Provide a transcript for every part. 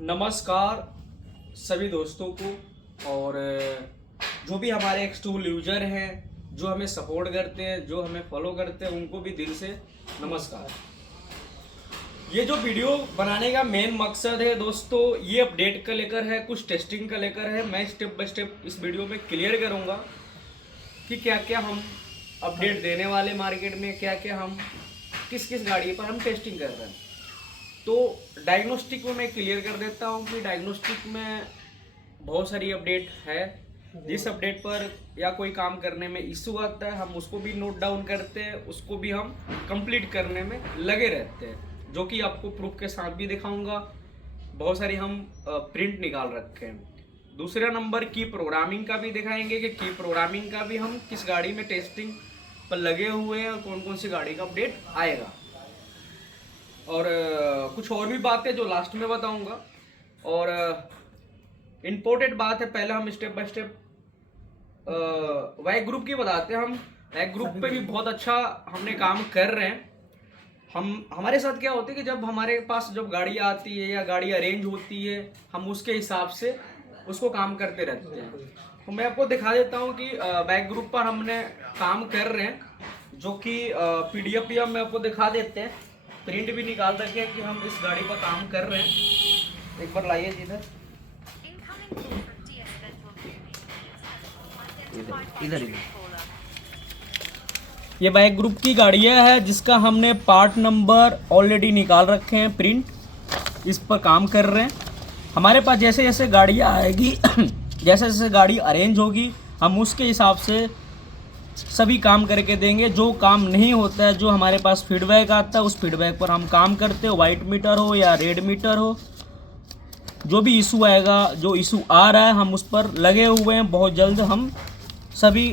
नमस्कार सभी दोस्तों को, और जो भी हमारे एक्स2 यूजर हैं, जो हमें सपोर्ट करते हैं, जो हमें फॉलो करते हैं, उनको भी दिल से नमस्कार। ये जो वीडियो बनाने का मेन मकसद है दोस्तों, ये अपडेट का लेकर है, कुछ टेस्टिंग का लेकर है। मैं स्टेप बाय स्टेप इस वीडियो में क्लियर करूँगा कि क्या क्या हम अपडेट देने वाले मार्केट में, क्या क्या हम किस किस गाड़ी पर हम टेस्टिंग कर रहे हैं। तो डायग्नोस्टिक में मैं क्लियर कर देता हूँ कि डायग्नोस्टिक में बहुत सारी अपडेट है। जिस अपडेट पर या कोई काम करने में इशू आता है, हम उसको भी नोट डाउन करते हैं, उसको भी हम कंप्लीट करने में लगे रहते हैं, जो कि आपको प्रूफ के साथ भी दिखाऊंगा। बहुत सारी हम प्रिंट निकाल रखे हैं। दूसरा नंबर की प्रोग्रामिंग का भी दिखाएंगे कि की प्रोग्रामिंग का भी हम किस गाड़ी में टेस्टिंग पर लगे हुए हैं और कौन कौन सी गाड़ी का अपडेट आएगा। और कुछ और भी बातें जो लास्ट में बताऊंगा। और इम्पोर्टेंट बात है, पहले हम स्टेप बाय स्टेप वैग ग्रुप की बताते हैं। हम वैग ग्रुप पे भी बहुत अच्छा हमने काम कर रहे हैं। हमारे साथ क्या होता है कि जब हमारे पास जब गाड़ी आती है या गाड़ी अरेंज होती है, हम उसके हिसाब से उसको काम करते रहते हैं। तो मैं आपको दिखा देता हूँ कि वैग ग्रुप पर हमने काम कर रहे हैं, जो कि PDF भी हम आपको दिखा देते हैं, प्रिंट भी निकाल रखे हैं कि हम इस गाड़ी पर काम कर रहे हैं। एक बार लाइए इधर इधर इधर। ये बाइक ग्रुप की गाड़ियां है, जिसका हमने पार्ट नंबर ऑलरेडी निकाल रखे हैं, प्रिंट इस पर काम कर रहे हैं। हमारे पास जैसे जैसे गाड़ियां आएगी जैसे जैसे गाड़ी अरेंज होगी, हम उसके हिसाब से सभी काम करके देंगे। जो काम नहीं होता है, जो हमारे पास फीडबैक आता है, उस फीडबैक पर हम काम करते हो। वाइट मीटर हो या रेड मीटर हो, जो भी इशू आएगा, जो इशू आ रहा है, हम उस पर लगे हुए हैं। बहुत जल्द हम सभी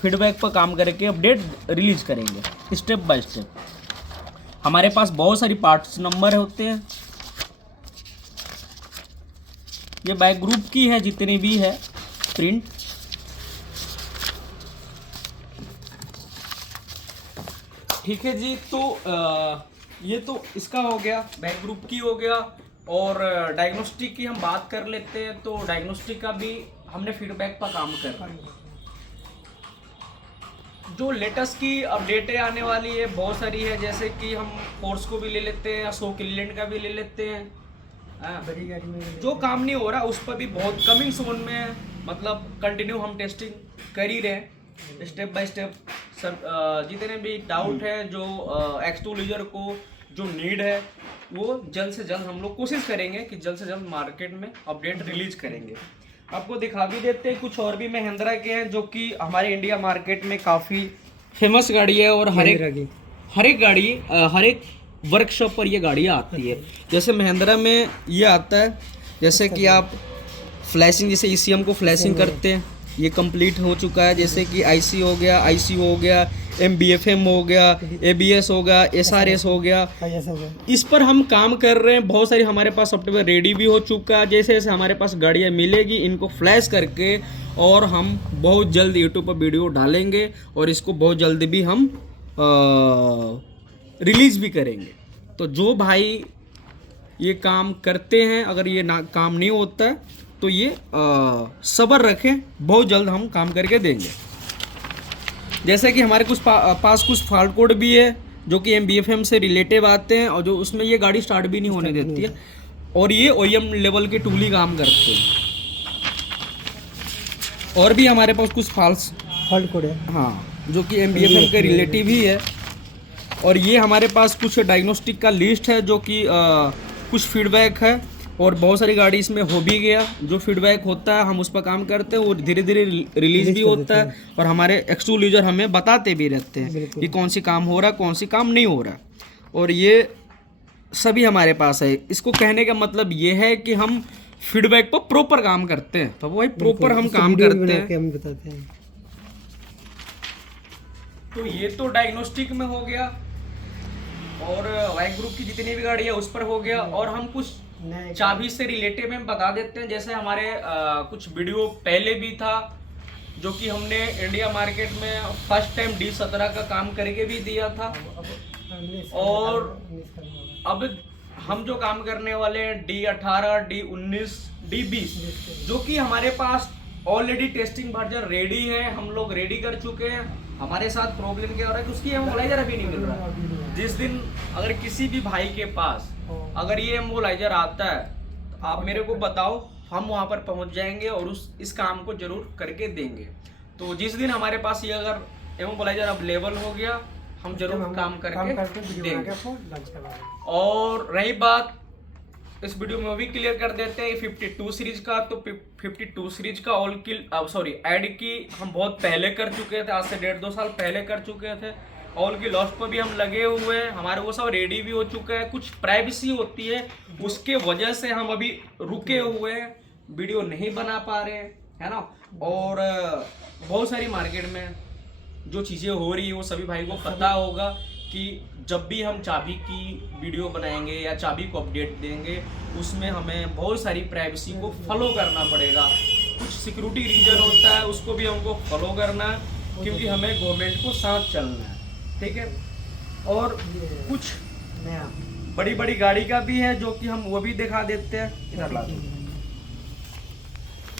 फीडबैक पर काम करके अपडेट रिलीज करेंगे स्टेप बाय स्टेप। हमारे पास बहुत सारी पार्ट्स नंबर होते हैं। ये बाइक ग्रुप की है, जितनी भी है प्रिंट। ठीक है जी। तो ये तो इसका हो गया, बैक ग्रुप की हो गया। और डायग्नोस्टिक की हम बात कर लेते हैं। तो डायग्नोस्टिक का भी हमने फीडबैक पर काम कर, जो लेटेस्ट की अपडेटें आने वाली है बहुत सारी है। जैसे कि हम फोर्स को भी ले लेते हैं, अशोक लीलैंड का भी ले लेते हैं। बड़ी गाड़ी में जो काम नहीं हो रहा उस पर भी बहुत कमिंग सून में, मतलब कंटिन्यू हम टेस्टिंग कर ही रहे हैं स्टेप बाय स्टेप। सब जितने भी डाउट है, जो एक्स2 यूजर को जो नीड है, वो जल्द से जल्द हम लोग कोशिश करेंगे कि जल्द से जल्द मार्केट में अपडेट रिलीज करेंगे। आपको दिखा भी देते हैं कुछ और भी महिंद्रा के हैं, जो कि हमारे इंडिया मार्केट में काफ़ी फेमस गाड़ी है। और हर एक गाड़ी हर एक वर्कशॉप पर ये गाड़ियाँ आती है। जैसे महिंद्रा में ये आता है, जैसे कि आप फ्लैशिंग, जैसे ECM को फ्लैशिंग करते हैं, ये कंप्लीट हो चुका है। जैसे कि IC हो गया, ICU हो गया, MBFM हो गया, ABS हो गया, SRS हो गया, इस पर हम काम कर रहे हैं। बहुत सारी हमारे पास सॉफ्टवेयर रेडी भी हो चुका है। जैसे जैसे हमारे पास गाड़ियाँ मिलेगी, इनको फ्लैश करके और हम बहुत जल्द यूट्यूब पर वीडियो डालेंगे, और इसको बहुत जल्द भी हम रिलीज भी करेंगे। तो जो भाई ये काम करते हैं, अगर ये काम नहीं होता है तो ये सब्र रखें, बहुत जल्द हम काम करके देंगे। जैसे कि हमारे कुछ पास कुछ फॉल्ट कोड भी है, जो कि MBFM से रिलेटिव आते हैं, और जो उसमें ये गाड़ी स्टार्ट भी नहीं होने देती है, और ये OEM लेवल के टूल ही काम करते हैं। और भी हमारे पास कुछ फॉल्ट कोड है, हाँ, जो कि MBFM के रिलेटिव ही है। और ये हमारे पास कुछ डायग्नोस्टिक का लिस्ट है, जो कि कुछ फीडबैक है, और बहुत सारी गाड़ी इसमें हो भी गया। जो फीडबैक होता है हम उस पर काम करते हैं, और धीरे धीरे रिलीज भी होता है। और हमारे एक्स2 यूजर हमें बताते भी रहते हैं कि कौन सी काम हो रहा है, कौन सी काम नहीं हो रहा। और ये सभी हमारे पास है। इसको कहने का मतलब ये है कि हम फीडबैक पर प्रॉपर काम करते हैं, तो वही प्रॉपर हम काम करते हैं। तो ये तो डायग्नोस्टिक में हो गया, और वाई ग्रुप की जितनी भी गाड़ी है उस पर हो गया। और हम कुछ चाबी से रिलेटेड में बता देते हैं। जैसे हमारे कुछ वीडियो पहले भी था, जो कि हमने इंडिया मार्केट में फर्स्ट टाइम D17 का काम करके भी दिया था। और अब हम जो काम करने वाले हैं D18, D19, D20, जो कि हमारे पास ऑलरेडी टेस्टिंग वर्जन रेडी है, हम लोग रेडी कर चुके हैं। हमारे साथ प्रॉब्लम क्या हो रहा है कि उसकी एमोलाइजर अभी नहीं मिल रहा है। जिस दिन अगर किसी भी भाई के पास अगर ये एमोलाइजर आता है तो आप मेरे को बताओ, हम वहाँ पर पहुँच जाएंगे और इस काम को जरूर करके देंगे। तो जिस दिन हमारे पास ये अगर एमोलाइजर अवेलेबल हो गया, हम जरूर काम करके देंगे। और रही बात, इस वीडियो में भी क्लियर कर देते हैं 52 सीरीज का, तो 52 सीरीज का ऑल की ऐड की हम बहुत पहले कर चुके थे, आज से 1.5-2 साल पहले कर चुके थे। ऑल की लॉस्ट पर भी हम लगे हुए हैं, हमारे वो सब रेडी भी हो चुका है। कुछ प्राइवेसी होती है, उसके वजह से हम अभी रुके हुए हैं, वीडियो नहीं बना पा रहे हैं, है ना। और बहुत सारी मार्केट में जो चीज़ें हो रही है वो सभी भाई को पता होगा कि जब भी हम चाबी की वीडियो बनाएंगे या चाबी को अपडेट देंगे, उसमें हमें बहुत सारी प्राइवेसी को फॉलो करना पड़ेगा। कुछ सिक्योरिटी रीजन होता है, उसको भी हमको फॉलो करना है, क्योंकि हमें गवर्नमेंट को साथ चलना है, ठीक है। और कुछ बड़ी बड़ी गाड़ी का भी है जो कि हम वो भी दिखा देते हैं, इधर ला दो।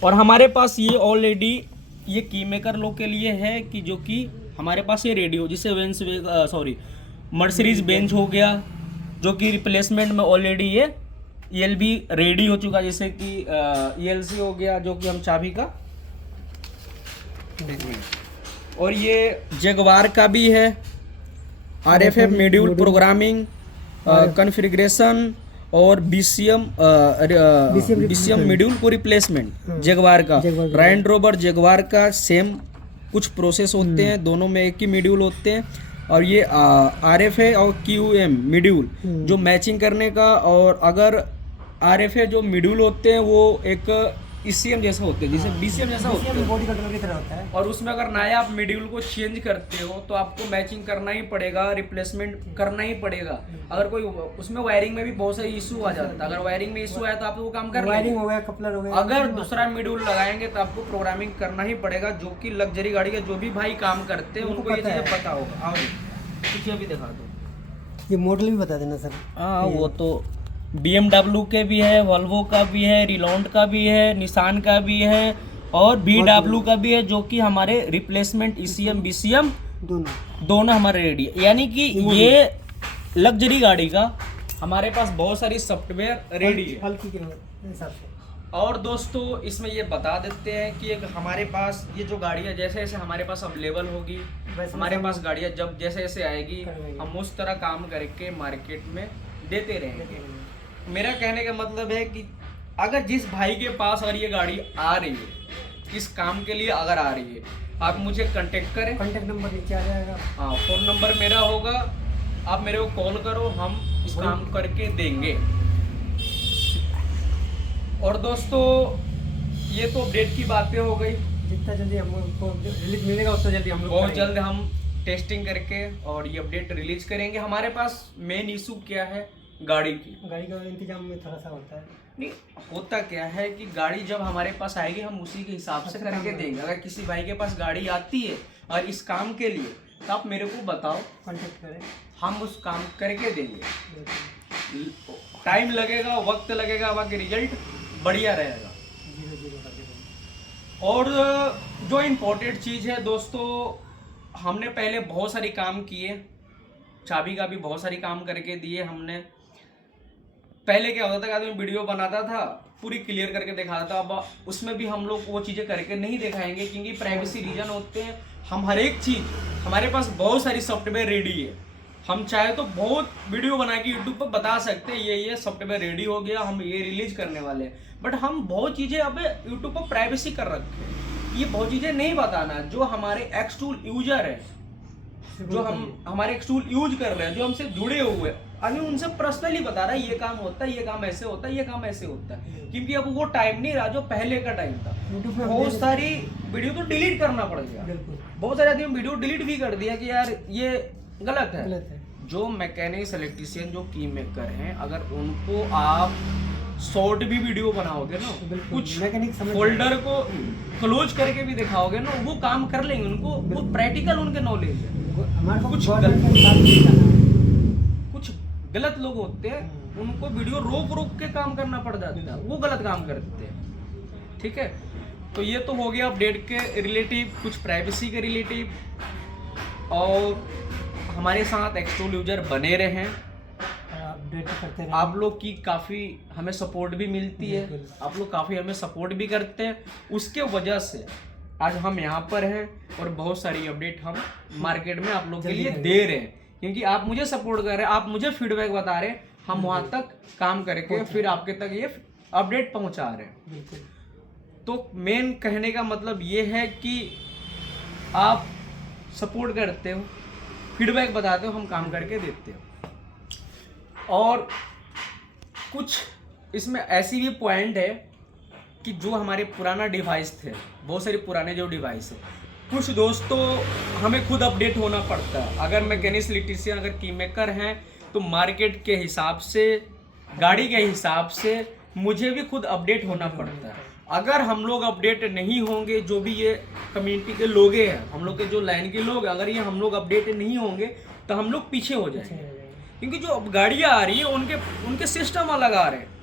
और हमारे पास ये ऑलरेडी ये की मेकर लोग के लिए है कि जो कि हमारे पास ये रेडी हो, जिसे मर्सिडीज बेंच हो गया, जो कि रिप्लेसमेंट में ऑलरेडी ये ELB रेडी हो चुका, जैसे कि ELC हो गया, जो कि हम चाबी का। और ये जगवार का भी है, RFF मॉड्यूल प्रोग्रामिंग, कॉन्फ़िगरेशन और BCM मॉड्यूल को रिप्लेसमेंट जगवार का। लैंड रोवर जगवार का सेम कुछ प्रोसेस होते हैं, दोनों में एक ही मॉड्यूल होते हैं। और ये RFA और QM मॉड्यूल जो मैचिंग करने का, और अगर RFA जो मॉड्यूल होते हैं वो एक ECM जैसा होते हैं, जैसे BCM जैसा होता है, बॉडी कंट्रोल की तरह होता है। और उसमें अगर नया आप मॉड्यूल को चेंज करते हो तो आपको मैचिंग करना ही पड़ेगा, रिप्लेसमेंट करना ही पड़ेगा। अगर कोई उसमें वायरिंग में भी बहुत सारे इशू आ जाता है, अगर वायरिंग में इशू आया तो आप वो काम कर वायरिंग हो गया, कपलर हो गया। अगर दूसरा मॉड्यूल लगाएंगे तो आपको प्रोग्रामिंग करना ही पड़ेगा, जो कि लग्जरी गाड़ी के जो भी भाई काम करते हैं उनको ये चीजें पता होगा। और कुछ अभी दिखा दो, ये मॉडल भी बता देना सर। हाँ, वो तो BMW के भी है, वॉल्वो का भी है, रिलॉन्ट का भी है, निसान का भी है, और VW का भी है, जो कि हमारे रिप्लेसमेंट ECM BCM दोनों हमारे रेडी है। यानी कि ये लग्जरी गाड़ी का हमारे पास बहुत सारी सॉफ्टवेयर रेडी है। हल्की के हिसाब से। और दोस्तों इसमें ये बता देते हैं कि एक हमारे पास ये जो गाड़ियाँ जैसे जैसे हमारे पास अवेलेबल होगी, हमारे पास गाड़ियाँ जब जैसे जैसे आएगी, हम उस तरह काम करके मार्केट में देते रहेंगे। मेरा कहने का मतलब है कि अगर जिस भाई के पास अगर ये गाड़ी आ रही है, इस काम के लिए अगर आ रही है, आप मुझे कांटेक्ट करें, कांटेक्ट नंबर नीचे आ जाएगा। हाँ, फ़ोन नंबर मेरा होगा, आप मेरे को कॉल करो, हम इस काम करके देंगे। और दोस्तों ये तो अपडेट की बातें हो गई, जितना जल्दी हमको रिलीज मिलेगा उतना जल्दी हम लोग बहुत जल्द हम टेस्टिंग करके और ये अपडेट रिलीज करेंगे। हमारे पास मेन इशू क्या है, गाड़ी का इंतजाम में थोड़ा सा होता है। नहीं होता क्या है कि गाड़ी जब हमारे पास आएगी हम उसी के हिसाब से करके देंगे। अगर किसी भाई के पास गाड़ी आती है और इस काम के लिए, तो आप मेरे को बताओ, कांटेक्ट करें, हम उस काम करके देंगे। टाइम लगेगा, वक्त लगेगा, बाकी रिजल्ट बढ़िया रहेगा। और जो इम्पोर्टेंट चीज़ है दोस्तों, हमने पहले बहुत सारी काम किए, चाबी का भी बहुत सारी काम करके दिए हमने। पहले क्या होता था कि आदमी वीडियो बनाता था, पूरी क्लियर करके दिखाता था, अब उसमें भी हम लोग वो चीज़ें करके नहीं दिखाएंगे, क्योंकि प्राइवेसी रीजन होते हैं। हम हर एक चीज़, हमारे पास बहुत सारी सॉफ्टवेयर रेडी है, हम चाहे तो बहुत वीडियो बना के यूट्यूब पर बता सकते हैं ये सॉफ्टवेयर रेडी हो गया, हम ये रिलीज करने वाले हैं। बट हम बहुत चीज़ें अब यूट्यूब पर प्राइवेसी कर रखे हैं, ये बहुत चीज़ें नहीं बताना। जो हमारे एक्सटूल यूजर है, जो हमारे एक्सटूल यूज कर रहे हैं, जो हमसे जुड़े हुए, अभी उनसे पर्सनली बता रहा है ये काम होता है, ये काम ऐसे होता है, ये काम ऐसे होता है। क्योंकि अब वो टाइम नहीं रहा जो पहले का टाइम था। बहुत सारी वीडियो तो डिलीट करना पड़ गया, बहुत सारे आदमी वीडियो डिलीट भी कर दिया कि यार ये गलत है। जो मैकेनिक इलेक्ट्रिशियन जो की मेकर हैं, अगर उनको आप शॉर्ट भी वीडियो बनाओगे ना, कुछ फोल्डर को क्लोज करके भी दिखाओगे ना, वो काम कर लेंगे। उनको वो प्रैक्टिकल उनके नॉलेज है। कुछ गलत लोग होते हैं उनको वीडियो रोक रोक के काम करना पड़ जाता है, वो गलत काम करते हैं। ठीक है, तो ये तो हो गया अपडेट के रिलेटिव, कुछ प्राइवेसी के रिलेटिव। और हमारे साथ एक्सटूल यूजर बने रहें, अपडेट करते रहें। आप लोग की काफ़ी हमें सपोर्ट भी मिलती है, बिल्कुल। आप लोग काफ़ी हमें सपोर्ट भी करते हैं, उसके वजह से आज हम यहाँ पर हैं और बहुत सारी अपडेट हम मार्केट में आप लोग के लिए दे रहे हैं, क्योंकि आप मुझे सपोर्ट कर रहे हैं, आप मुझे फीडबैक बता रहे हैं, हम वहाँ तक काम करके फिर आपके तक ये अपडेट पहुँचा रहे हैं। बिल्कुल। तो मेन कहने का मतलब ये है कि आप सपोर्ट करते हो, फीडबैक बताते हो, हम काम करके देते हो। और कुछ इसमें ऐसी भी पॉइंट है कि जो हमारे पुराना डिवाइस थे, बहुत सारे पुराने जो डिवाइस है, कुछ दोस्तों हमें खुद अपडेट होना पड़ता है। अगर मैकेनिक्स इलेक्ट्रीशियन अगर की मेकर हैं तो मार्केट के हिसाब से, गाड़ी के हिसाब से मुझे भी खुद अपडेट होना पड़ता है। अगर हम लोग अपडेट नहीं होंगे, जो भी ये कम्युनिटी के लोग हैं, हम लोग के जो लाइन के लोग, अगर ये हम लोग अपडेट नहीं होंगे तो हम लोग पीछे हो जाएंगे, क्योंकि जो अब गाड़ियाँ आ रही है उनके सिस्टम अलग आ रहे हैं।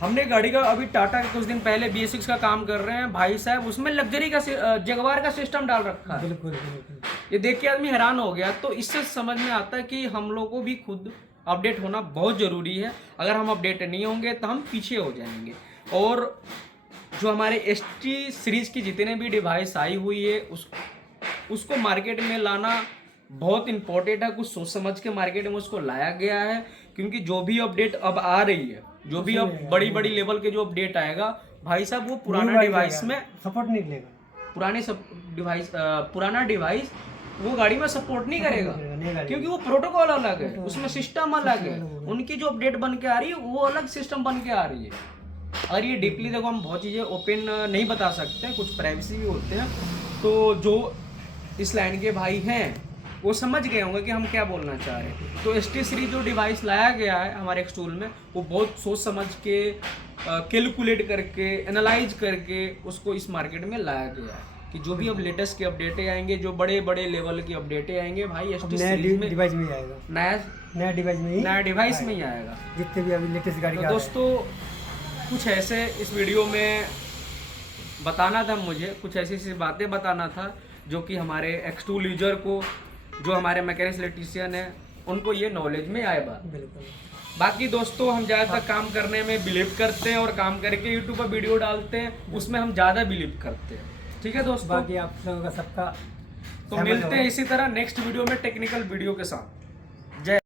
हमने गाड़ी का अभी टाटा के कुछ दिन पहले BS6 का काम कर रहे हैं भाई साहब, उसमें लग्जरी का जगवार का सिस्टम डाल रखा है। बिल्कुल बिल्कुल। ये देख के आदमी हैरान हो गया। तो इससे समझ में आता है कि हम लोगों को भी खुद अपडेट होना बहुत ज़रूरी है। अगर हम अपडेट नहीं होंगे तो हम पीछे हो जाएंगे। और जो हमारे ST सीरीज़ की जितने भी डिवाइस आई हुई है उसको मार्केट में लाना बहुत इम्पोर्टेंट है। कुछ सोच समझ के मार्केट में उसको लाया गया है, क्योंकि जो भी अपडेट अब आ रही है, जो भी अब बड़ी बड़ी लेवल के जो अपडेट आएगा भाई साहब, वो पुराना डिवाइस में सपोर्ट नहीं करेगा। पुराना डिवाइस वो गाड़ी में सपोर्ट नहीं करेगा, क्योंकि वो प्रोटोकॉल अलग है, उसमें सिस्टम अलग है। उनकी जो अपडेट बन के आ रही है वो अलग सिस्टम बन के आ रही है। और ये डीपली देखो, हम बहुत चीज़ें ओपन नहीं बता सकते, कुछ प्राइवेसी भी होते हैं। तो जो इस लाइन के भाई हैं वो समझ गए होंगे कि हम क्या बोलना चाह रहे हैं। तो ST सीरीज जो डिवाइस लाया गया है हमारे एक्सटूल में, वो बहुत सोच समझ के, कैलकुलेट करके, एनालाइज करके उसको इस मार्केट में लाया गया है कि जो भी अब लेटेस्ट के अपडेटें आएंगे, जो बड़े बड़े लेवल की अपडेटें आएंगे भाई ST सीरीज में, डिवाइस में ही आएगा, नया डिवाइस में ही आएगा। जितने भी अभी लेटेस्ट गाड़ी तो का दोस्तों कुछ ऐसे इस वीडियो में बताना था मुझे, कुछ ऐसी ऐसी बातें बताना था जो कि हमारे एक्सटूल यूजर को, जो हमारे मैकेनिक्स इलेक्ट्रीशियन है, उनको ये नॉलेज में आए बात। बिल्कुल। बाकी दोस्तों हम ज़्यादातर काम करने में बिलीव करते हैं और काम करके यूट्यूब पर वीडियो डालते हैं, उसमें हम ज़्यादा बिलीव करते हैं। ठीक है दोस्तों, बाकी आप लोगों का सबका तो मिलते हैं इसी तरह नेक्स्ट वीडियो में टेक्निकल वीडियो के साथ।